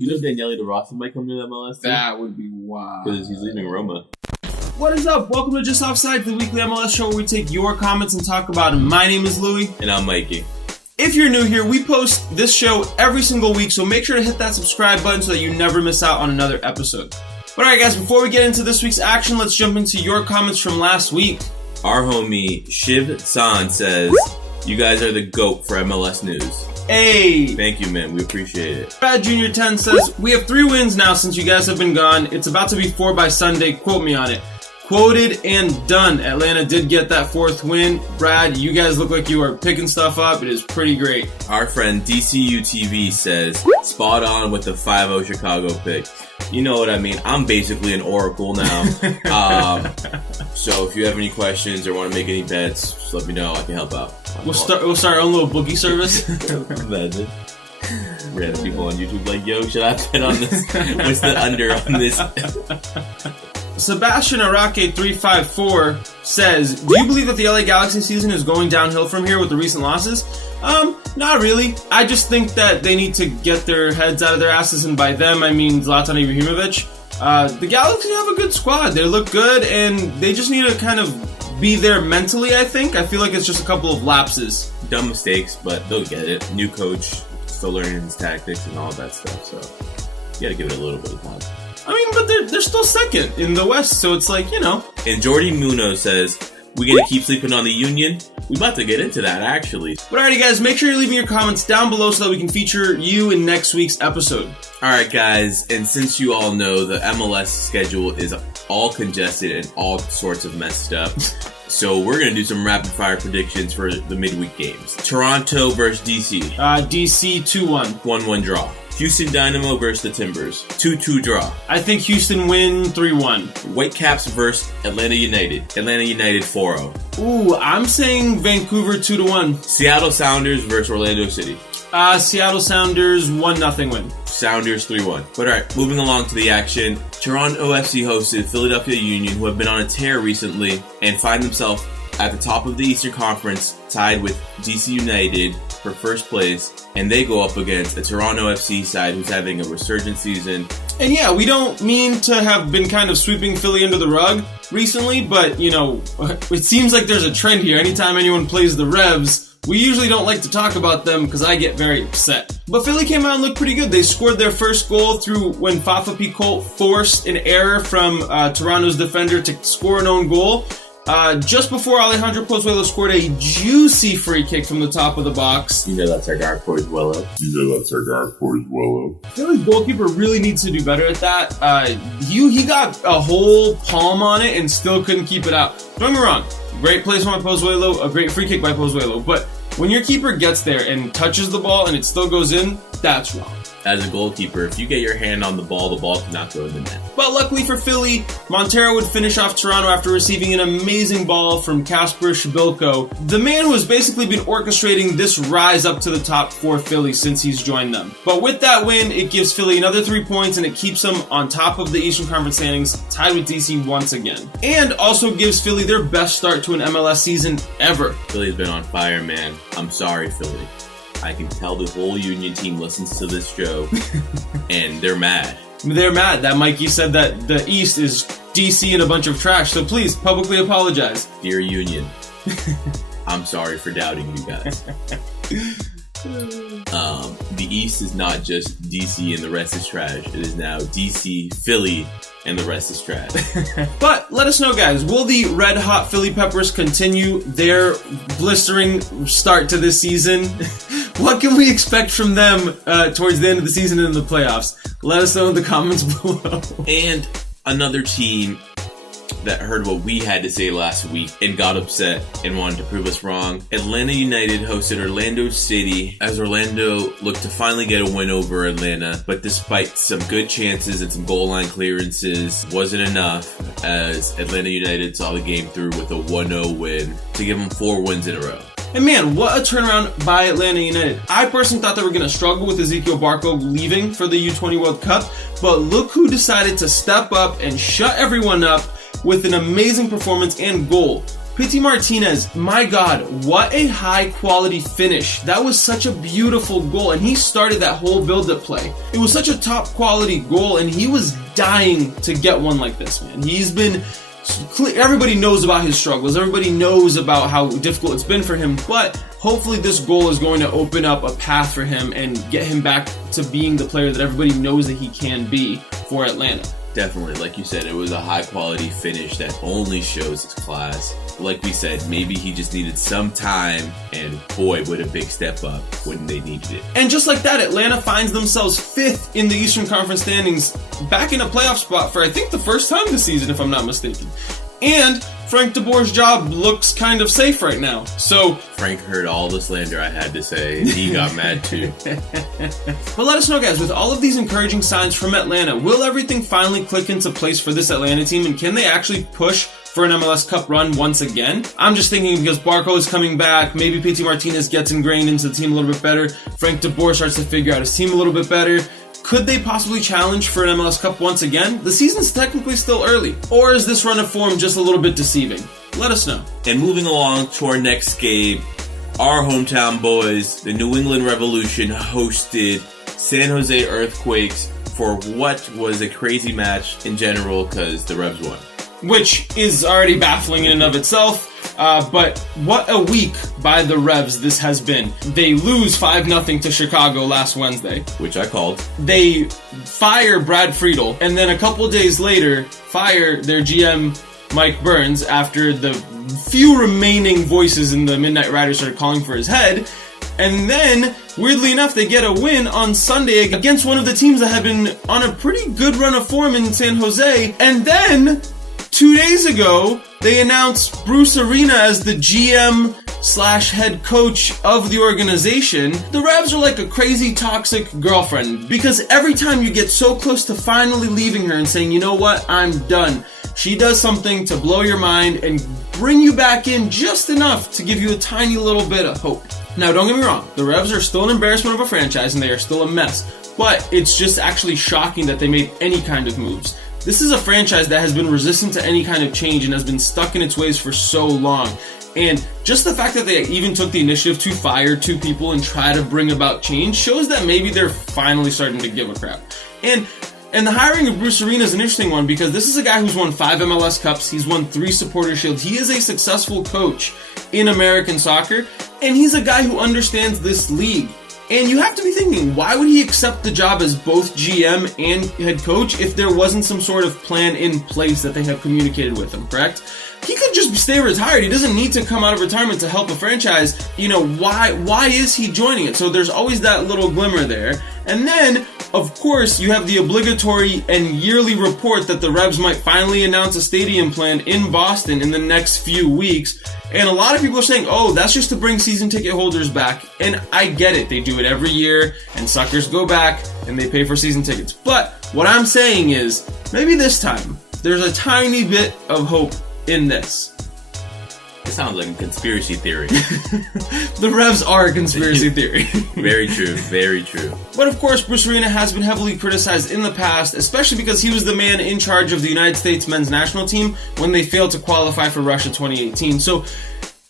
You know Daniele De Rossi might come to the MLS team? That would be wild. Because he's leaving Roma. What is up? Welcome to Just Offside, the weekly MLS show where we take your comments and talk about them. My name is Louie. And I'm Mikey. If you're new here, we post this show every single week, so make sure to hit that subscribe button so that you never miss out on another episode. But alright guys, before we get into this week's action, let's jump into your comments from last week. Our homie Shiv San says, you guys are the GOAT for MLS news. Hey! Thank you, man. We appreciate it. Brad Jr. 10 says, we have 3 wins now since you guys have been gone. It's about to be 4 by Sunday. Quote me on it. Quoted and done. Atlanta did get that 4th win. Brad, you guys look like you are picking stuff up. It is pretty great. Our friend DCU TV says, spot on with the 5-0 Chicago pick. You know what I mean. I'm basically an oracle now. So if you have any questions or want to make any bets, just let me know. I can help out. We'll start our own little bookie service. Imagine. Random people on YouTube like, yo, should I bet on this? What's the under on this? Sebastian Arake 354 says, do you believe that the LA Galaxy season is going downhill from here with the recent losses? Not really. I just think that they need to get their heads out of their asses, and by them I mean Zlatan Ibrahimovic. The Galaxy have a good squad. They look good, and they just need to kind of be there mentally, I think. I feel like it's just a couple of lapses. Dumb mistakes, but they'll get it. New coach, still learning his tactics and all that stuff, so you gotta give it a little bit of time. I mean, but they're still second in the West, so it's like, you know. And Jordy Muno says, we gonna keep sleeping on the Union? We about to get into that, actually. But alrighty, guys, make sure you're leaving your comments down below so that we can feature you in next week's episode. Alright, guys, and since you all know, the MLS schedule is all congested and all sorts of messed up, so we're gonna do some rapid-fire predictions for the midweek games. Toronto versus DC. DC 2-1. 1-1 draw. Houston Dynamo versus the Timbers. 2-2 draw. I think Houston win 3-1. Whitecaps versus Atlanta United. Atlanta United 4-0. Ooh, I'm saying Vancouver 2-1. Seattle Sounders versus Orlando City. Seattle Sounders 1-0 win. Sounders 3-1. But alright, moving along to the action. Toronto FC hosted Philadelphia Union, who have been on a tear recently and find themselves at the top of the Eastern Conference, tied with DC United for first place, and they go up against a Toronto FC side who's having a resurgent season. And yeah, we don't mean to have been kind of sweeping Philly under the rug recently, but, you know, it seems like there's a trend here. Anytime anyone plays the Revs, we usually don't like to talk about them because I get very upset. But Philly came out and looked pretty good. They scored their first goal through when Fafa Picault forced an error from Toronto's defender to score an own goal. Just before Alejandro Pozuelo scored a juicy free kick from the top of the box. You know that's our guard Pozuelo. Philly's goalkeeper really needs to do better at that. He got a whole palm on it and still couldn't keep it out. Don't get me wrong, great placement by Pozuelo, a great free kick by Pozuelo, but when your keeper gets there and touches the ball and it still goes in, that's wrong. As a goalkeeper, if you get your hand on the ball cannot go in the net. But luckily for Philly, Montero would finish off Toronto after receiving an amazing ball from Kasper Schmeichel, the man who has basically been orchestrating this rise up to the top for Philly since he's joined them. But with that win, it gives Philly another 3 points and it keeps them on top of the Eastern Conference standings, tied with DC once again. And also gives Philly their best start to an MLS season ever. Philly's been on fire, man. I'm sorry, Philly. I can tell the whole Union team listens to this show, and they're mad. They're mad that Mikey said that the East is DC and a bunch of trash, so please, publicly apologize. Dear Union, I'm sorry for doubting you guys. The East is not just DC and the rest is trash. It is now DC, Philly, and the rest is trash. But let us know, guys, will the red hot Philly Peppers continue their blistering start to this season? What can we expect from them towards the end of the season and in the playoffs? Let us know in the comments below. And another team that heard what we had to say last week and got upset and wanted to prove us wrong. Atlanta United hosted Orlando City as Orlando looked to finally get a win over Atlanta, but despite some good chances and some goal line clearances, wasn't enough as Atlanta United saw the game through with a 1-0 win to give them 4 wins in a row. And man, what a turnaround by Atlanta United. I personally thought they were going to struggle with Ezekiel Barco leaving for the U20 World Cup, but look who decided to step up and shut everyone up with an amazing performance and goal. Pity Martinez, my God, what a high quality finish. That was such a beautiful goal, and he started that whole build-up play. It was such a top quality goal, and he was dying to get one like this, man. He's been... Everybody knows about his struggles. Everybody knows about how difficult it's been for him, but hopefully this goal is going to open up a path for him and get him back to being the player that everybody knows that he can be for Atlanta. Definitely, like you said, it was a high quality finish that only shows his class. Like we said, maybe he just needed some time, and boy, what a big step up when they needed it. And just like that, Atlanta finds themselves 5th in the Eastern Conference standings, back in a playoff spot for I think the first time this season, if I'm not mistaken. And Frank DeBoer's job looks kind of safe right now. So Frank heard all the slander I had to say, and he got mad too. But let us know, guys, with all of these encouraging signs from Atlanta, will everything finally click into place for this Atlanta team, and can they actually push for an MLS Cup run once again? I'm just thinking because Barco is coming back, maybe Pity Martinez gets ingrained into the team a little bit better, Frank DeBoer starts to figure out his team a little bit better. Could they possibly challenge for an MLS Cup once again? The season's technically still early. Or is this run of form just a little bit deceiving? Let us know. And moving along to our next game, our hometown boys, the New England Revolution, hosted San Jose Earthquakes for what was a crazy match in general because the Revs won. Which is already baffling in and of itself. But what a week by the Revs this has been. They lose 5-0 to Chicago last Wednesday. Which I called. They fire Brad Friedel, and then a couple days later, fire their GM, Mike Burns, after the few remaining voices in the Midnight Riders started calling for his head. And then, weirdly enough, they get a win on Sunday against one of the teams that had been on a pretty good run of form in San Jose. And then 2 days ago, they announced Bruce Arena as the GM/head coach of the organization. The Revs are like a crazy toxic girlfriend, because every time you get so close to finally leaving her and saying, you know what, I'm done, she does something to blow your mind and bring you back in just enough to give you a tiny little bit of hope. Now, don't get me wrong, the Revs are still an embarrassment of a franchise and they are still a mess, but it's just actually shocking that they made any kind of moves. This is a franchise that has been resistant to any kind of change and has been stuck in its ways for so long. And just the fact that they even took the initiative to fire 2 people and try to bring about change shows that maybe they're finally starting to give a crap. And the hiring of Bruce Arena is an interesting one, because this is a guy who's won 5 MLS Cups, he's won 3 Supporters' Shields, he is a successful coach in American soccer, and he's a guy who understands this league. And you have to be thinking, why would he accept the job as both GM and head coach if there wasn't some sort of plan in place that they have communicated with him, correct? He could just stay retired. He doesn't need to come out of retirement to help a franchise. You know, why is he joining it? So there's always that little glimmer there. And then, of course, you have the obligatory and yearly report that the Revs might finally announce a stadium plan in Boston in the next few weeks. And a lot of people are saying, oh, that's just to bring season ticket holders back. And I get it. They do it every year, and suckers go back, and they pay for season tickets. But what I'm saying is, maybe this time, there's a tiny bit of hope in this. It sounds like a conspiracy theory. The Revs are a conspiracy theory. Very true, very true. But of course, Bruce Arena has been heavily criticized in the past, especially because he was the man in charge of the United States men's national team when they failed to qualify for Russia 2018. So,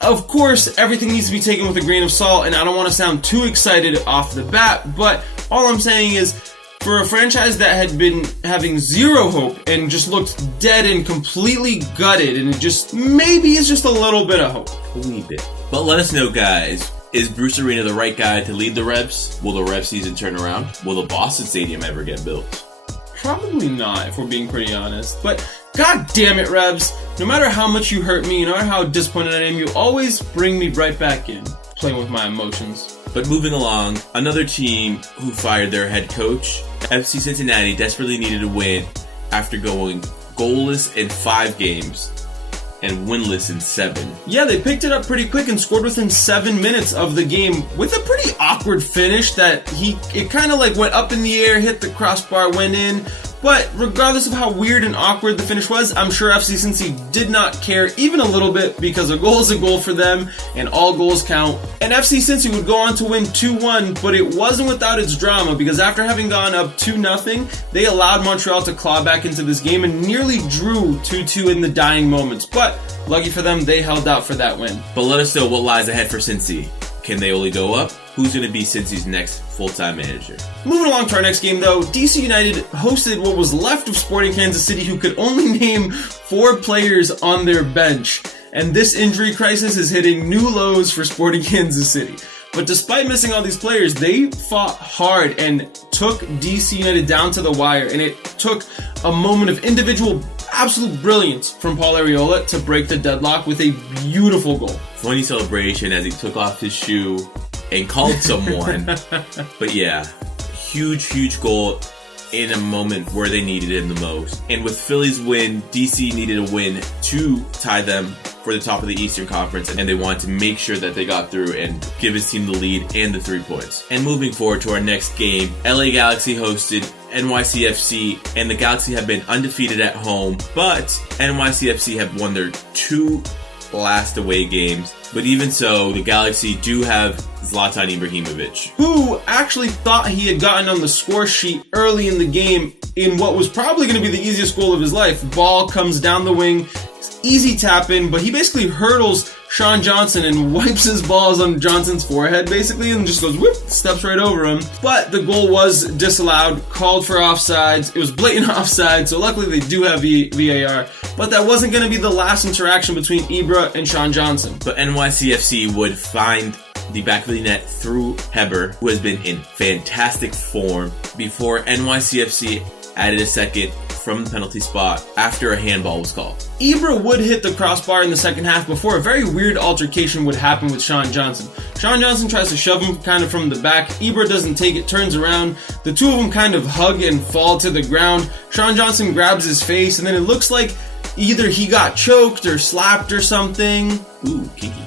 of course, everything needs to be taken with a grain of salt, and I don't want to sound too excited off the bat, but all I'm saying is, for a franchise that had been having zero hope and just looked dead and completely gutted, and it just maybe is just a little bit of hope. A wee bit. But let us know, guys. Is Bruce Arena the right guy to lead the Revs? Will the Revs season turn around? Will the Boston Stadium ever get built? Probably not, if we're being pretty honest. But god damn it, Revs. No matter how much you hurt me, no matter how disappointed I am, you always bring me right back in, playing with my emotions. But moving along, another team who fired their head coach, FC Cincinnati, desperately needed a win after going goalless in 5 games and winless in 7. Yeah, they picked it up pretty quick and scored within 7 minutes of the game with a pretty awkward finish that it kind of like went up in the air, hit the crossbar, went in, But regardless of how weird and awkward the finish was, I'm sure FC Cincy did not care even a little bit, because a goal is a goal for them and all goals count. And FC Cincy would go on to win 2-1, but it wasn't without its drama, because after having gone up 2-0, they allowed Montreal to claw back into this game and nearly drew 2-2 in the dying moments. But lucky for them, they held out for that win. But let us know what lies ahead for Cincy. Can they only go up? Who's going to be Cincy's next full-time manager? Moving along to our next game, though, DC United hosted what was left of Sporting Kansas City, who could only name 4 players on their bench. And this injury crisis is hitting new lows for Sporting Kansas City. But despite missing all these players, they fought hard and took DC United down to the wire. And it took a moment of individual absolute brilliance from Paul Arriola to break the deadlock with a beautiful goal. Funny celebration as he took off his shoe and called someone. But yeah, huge goal in a moment where they needed him the most. And with Philly's win, DC needed a win to tie them for the top of the Eastern Conference, and they wanted to make sure that they got through and give his team the lead and the 3 points. And moving forward to our next game, LA Galaxy hosted NYCFC, and the Galaxy have been undefeated at home, but NYCFC have won their 2 last away games. But even so, the Galaxy do have Zlatan Ibrahimovic, who actually thought he had gotten on the score sheet early in the game in what was probably going to be the easiest goal of his life. Ball comes down the wing, easy tap in, but he basically hurdles Sean Johnson and wipes his balls on Johnson's forehead, basically, and just goes whoop, steps right over him. But the goal was disallowed, called for offsides. It was blatant offside, so luckily they do have VAR. But that wasn't going to be the last interaction between Ibra and Sean Johnson. But NYCFC would find the back of the net through Heber, who has been in fantastic form, before NYCFC added a second from the penalty spot after a handball was called. Ibra would hit the crossbar in the second half before a very weird altercation would happen with Sean Johnson. Sean Johnson tries to shove him kind of from the back. Ibra doesn't take it, turns around. The two of them kind of hug and fall to the ground. Sean Johnson grabs his face, and then it looks like either he got choked or slapped or something. Ooh, kinky.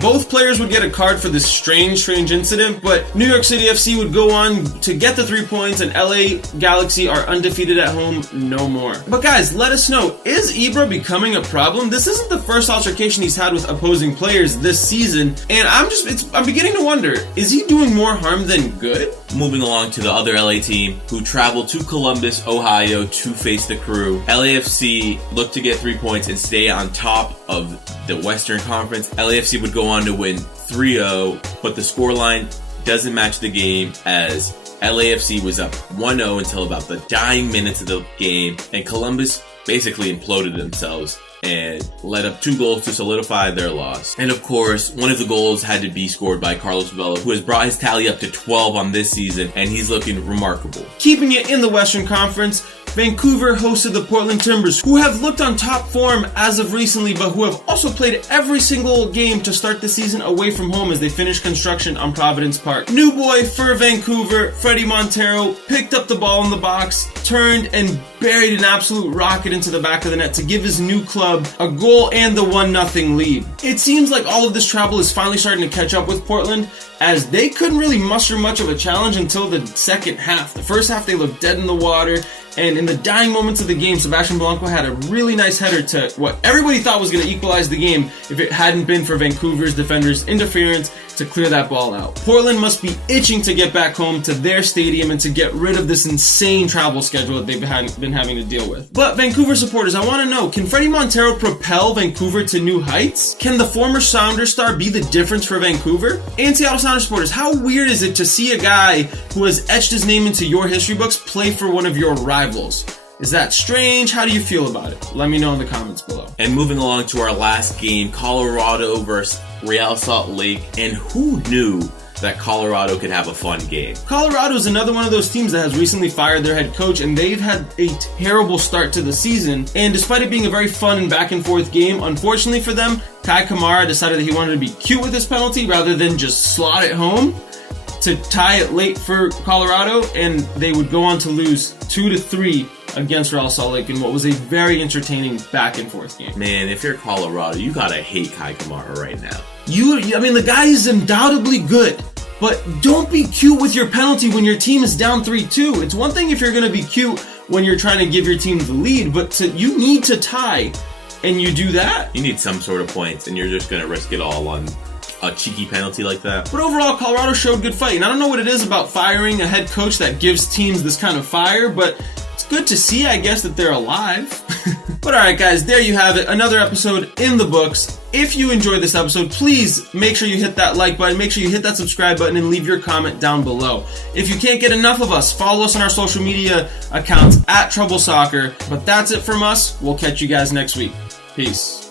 Both players would get a card for this strange incident, but New York City FC would go on to get the 3 points, and LA Galaxy are undefeated at home no more. But guys, let us know, is Ibra becoming a problem? This isn't the first altercation he's had with opposing players this season, and I'm beginning to wonder, is he doing more harm than good? Moving along to the other LA team, who traveled to Columbus, Ohio to face the Crew. LAFC looked to get 3 points and stay on top of the Western Conference. LAFC would go on to win 3-0, but the scoreline doesn't match the game, as LAFC was up 1-0 until about the dying minutes of the game, and Columbus basically imploded themselves and led up 2 goals to solidify their loss. And of course, one of the goals had to be scored by Carlos Vela, who has brought his tally up to 12 on this season, and he's looking remarkable. Keeping it in the Western Conference, Vancouver hosted the Portland Timbers, who have looked on top form as of recently, but who have also played every single game to start the season away from home as they finish construction on Providence Park. New boy for Vancouver, Fredy Montero, picked up the ball in the box, turned and buried an absolute rocket into the back of the net to give his new club a goal and the 1-0 lead. It seems like all of this travel is finally starting to catch up with Portland, as they couldn't really muster much of a challenge until the second half. The first half they looked dead in the water, and in the dying moments of the game, Sebastian Blanco had a really nice header to what everybody thought was going to equalize the game if it hadn't been for Vancouver's defenders' interference to clear that ball out. Portland must be itching to get back home to their stadium and to get rid of this insane travel schedule that they've been having to deal with. But Vancouver supporters, I want to know, can Fredy Montero propel Vancouver to new heights? Can the former Sounders star be the difference for Vancouver? And Seattle Sounders supporters, how weird is it to see a guy who has etched his name into your history books play for one of your rivals? Is that strange? How do you feel about it? Let me know in the comments below. And moving along to our last game, Colorado versus Real Salt Lake. And who knew that Colorado could have a fun game? Colorado is another one of those teams that has recently fired their head coach, and they've had a terrible start to the season. And despite it being a very fun and back and forth game, unfortunately for them, Kai Kamara decided that he wanted to be cute with his penalty rather than just slot it home to tie it late for Colorado, and they would go on to lose 2-3 against Real Salt Lake in what was a very entertaining back and forth game. Man, if you're Colorado, you gotta hate Kai Kamara right now. The guy is undoubtedly good, but don't be cute with your penalty when your team is down 3-2. It's one thing if you're going to be cute when you're trying to give your team the lead, but you need to tie, and you do that. You need some sort of points, and you're just going to risk it all on a cheeky penalty like that. But overall, Colorado showed good fight, and I don't know what it is about firing a head coach that gives teams this kind of fire, but it's good to see, I guess, that they're alive. But alright guys, there you have it. Another episode in the books. If you enjoyed this episode, please make sure you hit that like button, make sure you hit that subscribe button, and leave your comment down below. If you can't get enough of us, follow us on our social media accounts at Trouble Soccer. But that's it from us. We'll catch you guys next week. Peace.